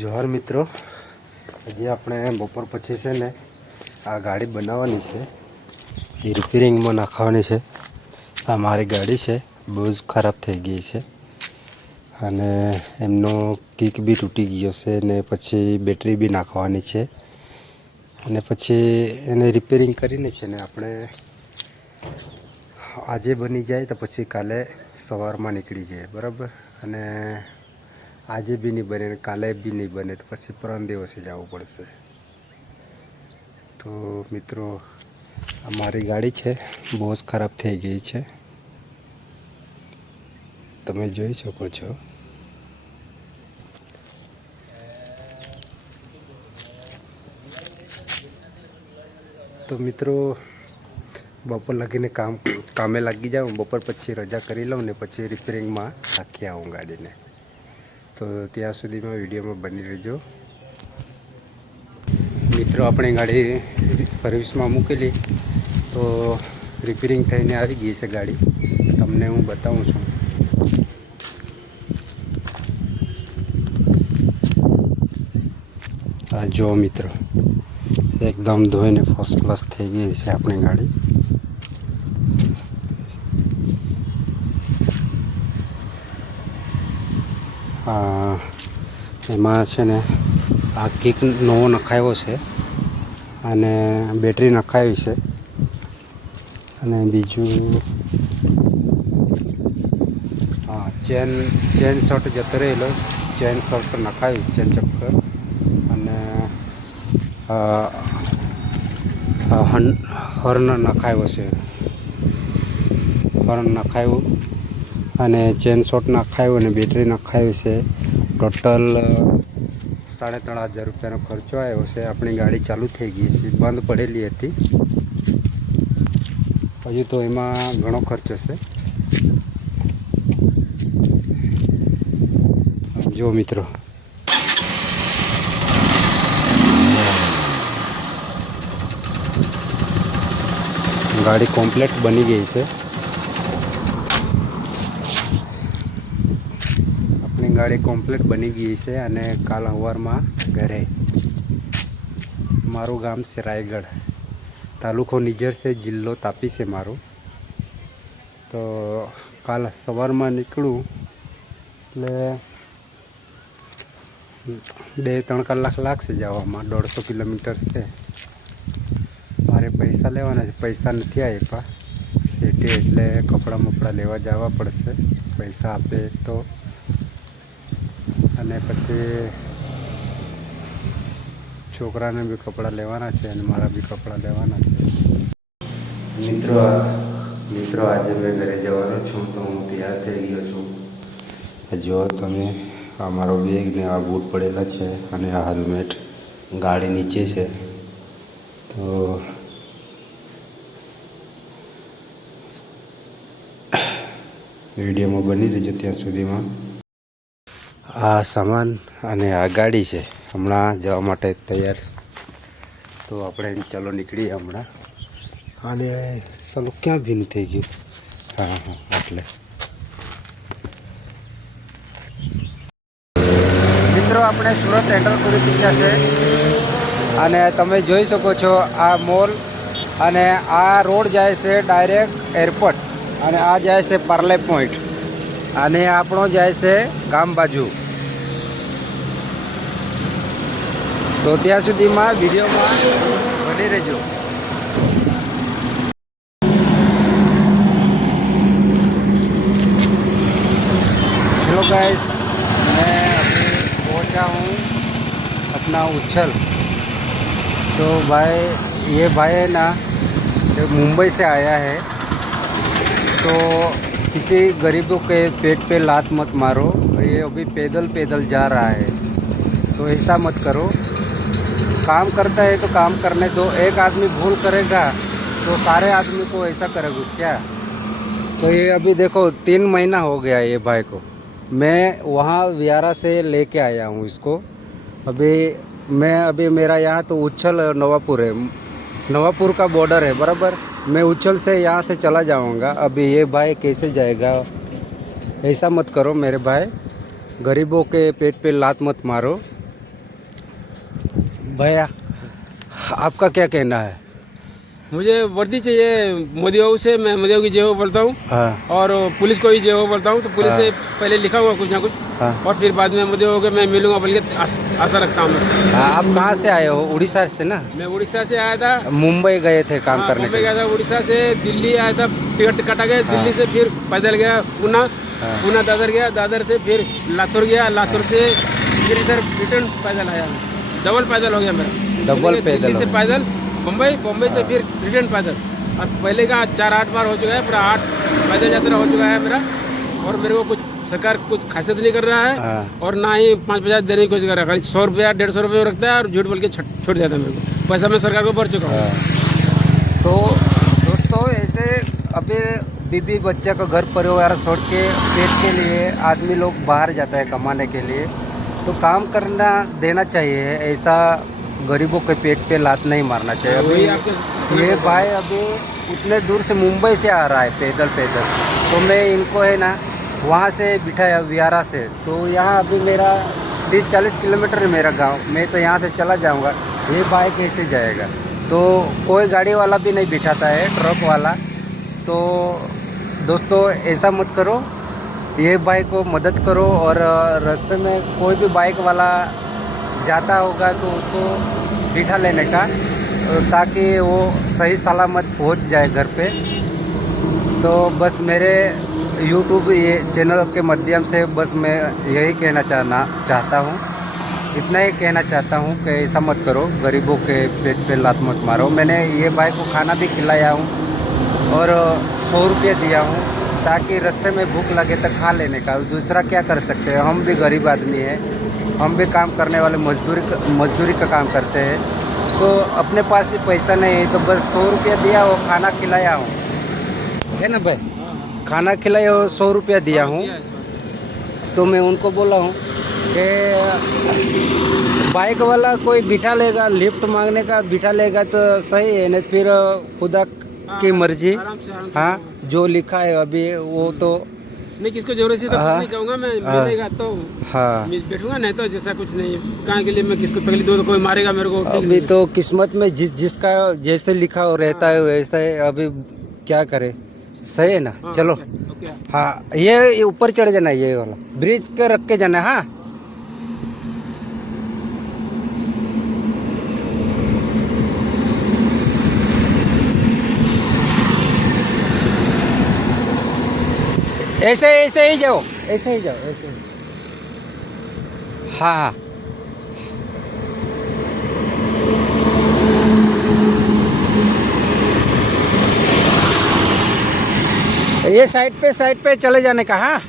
જોહાર મિત્રો, હજી આપણે બપોર પછી છે ને આ ગાડી બનાવવાની છે, એ રિપેરિંગમાં નાખવાની છે. આ મારી ગાડી છે, બહુ જ ખરાબ થઈ ગઈ છે અને એમનો કિક બી તૂટી ગયો છે ને પછી બેટરી બી નાખવાની છે અને પછી એને રિપેરિંગ કરીને છે ને આપણે આજે બની જાય તો પછી કાલે સવારમાં નીકળી જાય બરાબર. અને આજે બી નહીં બને ને કાલે બી નહીં બને તો પછી પરમ દિવસે જવું પડશે. તો મિત્રો, અમારી ગાડી છે બહુ જ ખરાબ થઈ ગઈ છે, તમે જોઈ શકો છો. તો મિત્રો, બપોર લાગીને કામે લાગી જાઉં, બપોર પછી રજા કરી લઉં ને પછી રિપેરિંગમાં નાખી આવું ગાડીને. તો ત્યાં સુધીમાં વિડીયોમાં બની રહેજો મિત્રો. આપણી ગાડી સર્વિસમાં મૂકેલી તો રિપેરિંગ થઈને આવી ગઈ છે ગાડી, તમને હું બતાવું છું. આ જો મિત્રો, એકદમ ધોઈને ફર્સ્ટ ક્લાસ થઈ ગઈ છે આપણી ગાડી. એમાં છે ને આ કિક નવો નખાવ્યો છે અને બેટરી નખાવી છે અને બીજું ચેન શોર્ટ જતો રહેલો, ચેન શોર્ટ નખાવીશ, ચેન ચક્કર. અને હોર્ન નખાવ્યો છે, હોર્ન નખાવ્યું અને ચેન શોર્ટ નખાવ્યું અને બેટરી નખાવી છે. ટોટલ 3,500 રૂપિયાનો ખર્ચો આવ્યો છે. આપણી ગાડી ચાલુ થઈ ગઈ છે, બંધ પડેલી હતી, હજુ તો એમાં ઘણો ખર્ચો છે. જો મિત્રો, ગાડી કમ્પ્લીટ બની ગઈ છે. આપણી ગાડી કમ્પ્લીટ બની ગઈ છે અને કાલ સવારમાં ઘરે. મારું ગામ છે રાયગઢ, તાલુકો નિઝર છે, જિલ્લો તાપી છે મારું. તો કાલ સવારમાં નીકળું એટલે 2-3 કલાક લાગશે જવામાં. 150 કિલોમીટર છે. મારે પૈસા લેવાના છે, પૈસા નથી આપ્યા સેટે, એટલે કપડાં બપડા લેવા જવા પડશે, પૈસા આપે તો. અને પછી છોકરાને બી કપડાં લેવાના છે અને મારા બી કપડાં લેવાના છે. મિત્રો આજે મેં ઘરે જવાનો છું, તો હું તૈયાર થઈ ગયો છું. જો તમે, આ મારો બેગ ને આ બૂટ પડેલા છે અને આ હેલ્મેટ ગાડી નીચે છે. તો વિડીયોમાં બની રહેજો ત્યાં સુધીમાં. આ સામાન અને આ ગાડી છે, હમણાં જવા માટે તૈયાર. તો આપણે ચાલો નીકળીએ હમણાં. અને ચાલો, ક્યાં ભીનું થઈ ગયું? હા એટલે મિત્રો, આપણે સુરત એન્ટર કરી ચૂક્યા છે અને તમે જોઈ શકો છો આ મોલ. અને આ રોડ જાય છે ડાયરેક્ટ એરપોર્ટ અને આ જાય છે પાર્લે પોઈન્ટ અને આપણો જાય છે ગામ બાજુ. તો ત્યાં સુધીમાં વિડીયોમાં બની રહેજો. हेलो गाइस, मैं अभी पहुंचा हूँ अपना उच्छल. तो भाई, ये भाई है ना, मुंबई से आया है. तो किसी गरीबों के पेट पे लात मत मारो, ये अभी पैदल पैदल जा रहा है, तो ऐसा मत करो. काम करता है तो काम करने दो. एक आदमी भूल करेगा तो सारे आदमी को ऐसा करेगा क्या? तो ये अभी देखो 3 महीना हो गया ये भाई को. मैं वहाँ वियारा से लेके आया हूँ इसको. अभी मेरा यहाँ तो उच्छल नवापुर है, नवापुर का बॉर्डर है बराबर. मैं उच्छल से यहाँ से चला जाऊँगा. अभी ये भाई कैसे जाएगा? ऐसा मत करो मेरे भाई, गरीबों के पेट पे लात मत मारो. भैया आपका क्या कहना है? मुझे वर्दी चाहिए मोदी बाबू से। मैं मोदी बाबू की जय हो बोलता हूँ। हाँ और पुलिस को ही जय हो बोलता हूँ। तो पुलिस हाँ। से पहले लिखा हुआ कुछ ना कुछ, हाँ और फिर बाद में मोदी बाबू के मैं मिलूंगा बोल के आशा रखता हूँ। हाँ, आप कहाँ से आए हो? उड़ीसा से ना? मैं उड़ीसा से आया था। मुंबई गए थे काम हाँ, करने के मुंबई लिए? गया था। उड़ीसा से दिल्ली आया था, टिकट कटा गया। दिल्ली से फिर पैदल गया पूना, हाँ। पूना दादर गया, दादर से फिर लातूर गया, लातूर से फिर इधर रिटर्न पैदल आया। डबल पैदल हो गया मेरा। डबल पैदल दिल्ली हो से गया। पैदल मुंबई, मुंबई से फिर रिटर्न पैदल। और पहले का 4-8 बार हो चुका है, पूरा 8 पैदल यात्रा हो चुका है मेरा। और मेरे को कुछ सरकार कुछ खासियत नहीं कर रहा है। हाँ। और ना ही 5,000 देने की कोशिश कर रहा है। खाली 100 रुपया 150 रुपये रखता है और झूठ बोल के छोड़ देता है मेरे को। पैसा मैं सरकार को भर चुका हूँ। तो दोस्तों ऐसे अभी बीबी बच्चा का घर परिवार छोड़ के पेट के लिए आदमी लोग बाहर जाता है कमाने के लिए, तो काम करना देना चाहिए। ऐसा गरीबों के पेट पे लात नहीं मारना चाहिए। वही अभी ये भाई अभी इतने दूर से मुंबई से आ रहा है पैदल पैदल, तो मैं इनको है ना वहाँ से बिठाया विहारा से। तो यहाँ अभी मेरा 30-40 किलोमीटर है मेरा गांव। मैं तो यहाँ से चला जाऊँगा, ये भाई कैसे जाएगा? तो कोई गाड़ी वाला भी नहीं बिठाता है, ट्रक वाला। तो दोस्तों ऐसा मत करो, ये भाई को मदद करो। और रास्ते में कोई भी बाइक वाला जाता होगा तो उसको बिठा लेने का, ताकि वो सही सलामत पहुंच जाए घर पे। तो बस मेरे YouTube ये चैनल के माध्यम से बस मैं यही कहना चाहता हूँ, इतना ही कहना चाहता हूँ कि ऐसा मत करो, गरीबों के पेट पे लात मत मारो। मैंने ये भाई को खाना भी खिलाया हूँ और 100 रुपये दिया हूँ, ताकि रास्ते में भूख लगे तो खा लेने का। दूसरा क्या कर सकते हैं? हम भी गरीब आदमी हैं, हम भी काम करने वाले मजदूरी का काम करते हैं। तो अपने पास भी पैसा नहीं है, तो बस 100 रुपया दिया हो, खाना खिलाया हूँ, है ना भाई? खाना खिलाया हो, 100 रुपया दिया हूँ। तो मैं उनको बोला हूँ कि बाइक वाला कोई बिठा लेगा, लिफ्ट मांगने का बिठा लेगा तो सही है, नहीं फिर खुदा की मर्जी। हाँ, जो लिखा है अभी वो तो नहीं, किसको जरूरत है तो नहीं कहूँगा मैं। मिलेगा तो हाँ बैठूंगा, नहीं तो जैसा कुछ नहीं। कहाँ के लिए मैं किसको तकलीफ दूँ? तो कोई मारेगा मेरे को। अभी तो किस्मत में जिसका जैसे लिखा हो रहता है वैसा है। अभी क्या करे? सही है ना? चलो। हाँ, ये ऊपर चढ़ जाना, ये वाला ब्रिज के रख के जाना। हाँ ऐसे ऐसे ही जाओ, ऐसे ही जाओ, ऐसे ही। हाँ हाँ ये साइड पे चले जाने का। हाँ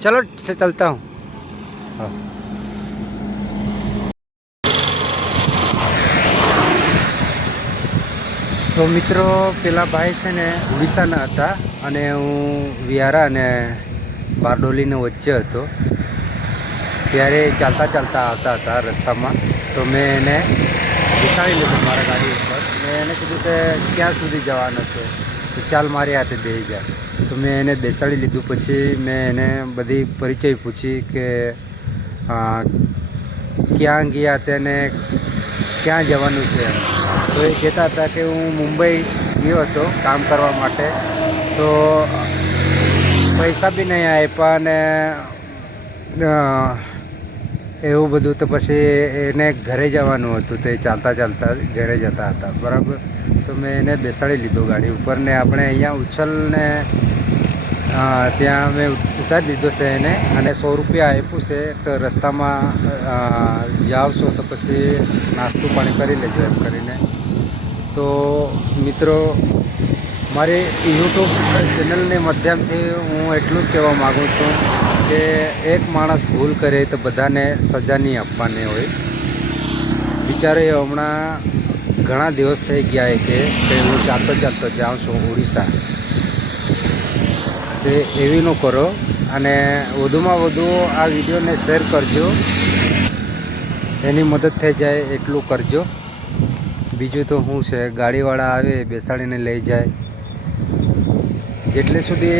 चलो चलता हूँ। हाँ। તો મિત્રો પેલા ભાઈ છે ને ઉડીસાના હતા અને હું વિહારા અને બારડોલીને વચ્ચે હતો, ત્યારે ચાલતા ચાલતા આવતા હતા રસ્તામાં। તો મેં એને બેસાડી લીધો મારા ગાડી ઉપર। મેં એને કીધું કે ક્યાં સુધી જવાનો છે, તો ચાલ મારી હાથે બેસી જા। તો મેં એને બેસાડી લીધું। પછી મેં એને બધી પરિચય પૂછી કે ક્યાં ગયા તેને, ક્યાં જવાનું છે। તો એ કહેતા હતા કે હું મુંબઈ ગયો હતો કામ કરવા માટે, તો પૈસા બી નહીં આપ્યા ને એવું બધું। તો પછી એને ઘરે જવાનું હતું, તો એ ચાલતા ચાલતા ઘરે જતા હતા, બરાબર। તો મેં એને બેસાડી લીધો ગાડી ઉપર ને આપણે અહીંયા ઉછલને ત્યાં મેં ઉતારી દીધો છે એને, અને 100 રૂપિયા આપ્યું છે। તો રસ્તામાં જાઓ છો તો પછી નાસ્તો પાણી કરી લેજો એમ કરીને। તો મિત્રો મારી યુટ્યુબ ચેનલને માધ્યમથી હું એટલું જ કહેવા માગું છું કે એક માણસ ભૂલ કરે તો બધાને સજા નહીં આપવાની હોય। બિચારે હમણાં ઘણા દિવસ થઈ ગયા કે હું ચાલતો ચાલતો જાઉં છું ઓડિશા, તે એવી ન કરો। અને વધુમાં વધુ આ વિડીયોને શેર કરજો, એની મદદ થઈ જાય એટલું કરજો। બીજું તો શું છે, ગાડીવાળા આવે બેસાડીને લઈ જાય, જેટલે સુધી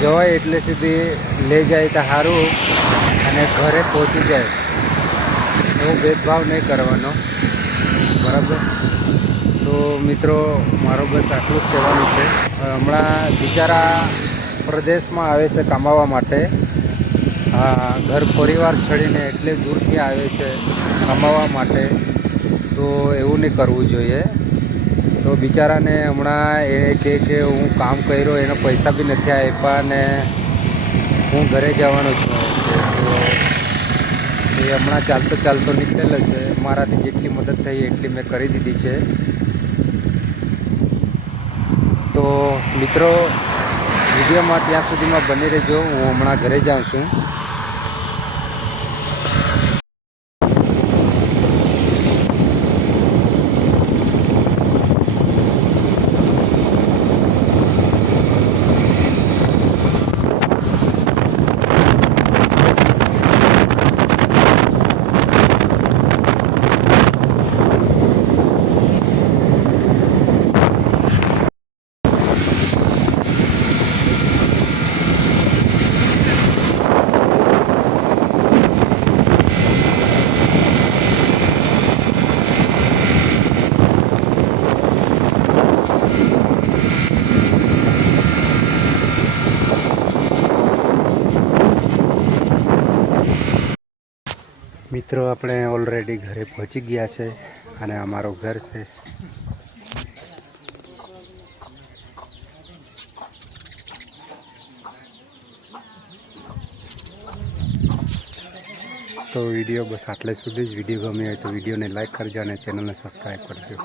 જવાય એટલે સુધી લઈ જાય તો સારું, અને ઘરે પહોંચી જાય। એવો ભેદભાવ નહીં કરવાનો, બરાબર. તો મિત્રો મારો બસ આટલું જ કહેવાનું છે. હમણાં બિચારા પ્રદેશમાં આવે છે કમાવા માટે, હા, ઘર પરિવાર છોડીને એટલે દૂરથી આવે છે કમાવા માટે. તો એવું નહીં કરવું જોઈએ. તો બિચારાને હમણાં એ કે હું કામ કર્યો, એનો પૈસા બી નથી આપ્યા ને હું ઘરે જવાનો છું. તો એ હમણાં ચાલતો નીકળેલો છે. મારાથી જેટલી મદદ થઈ એટલી મેં કરી દીધી છે. તો મિત્રો વિડીયોમાં ત્યાં સુધીમાં બની રહેજો. હું હમણાં ઘરે જાઉં છું. મિત્રો આપણે ઓલરેડી ઘરે પહોંચી ગયા છે અને અમારું ઘર છે. તો વિડીયો બસ આટલે સુધી જ. વિડીયો ગમ્યો હોય તો વિડીયોને લાઈક કરજો અને ચેનલને સબસ્ક્રાઈબ કરજો.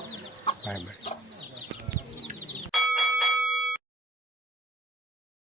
Bye bye.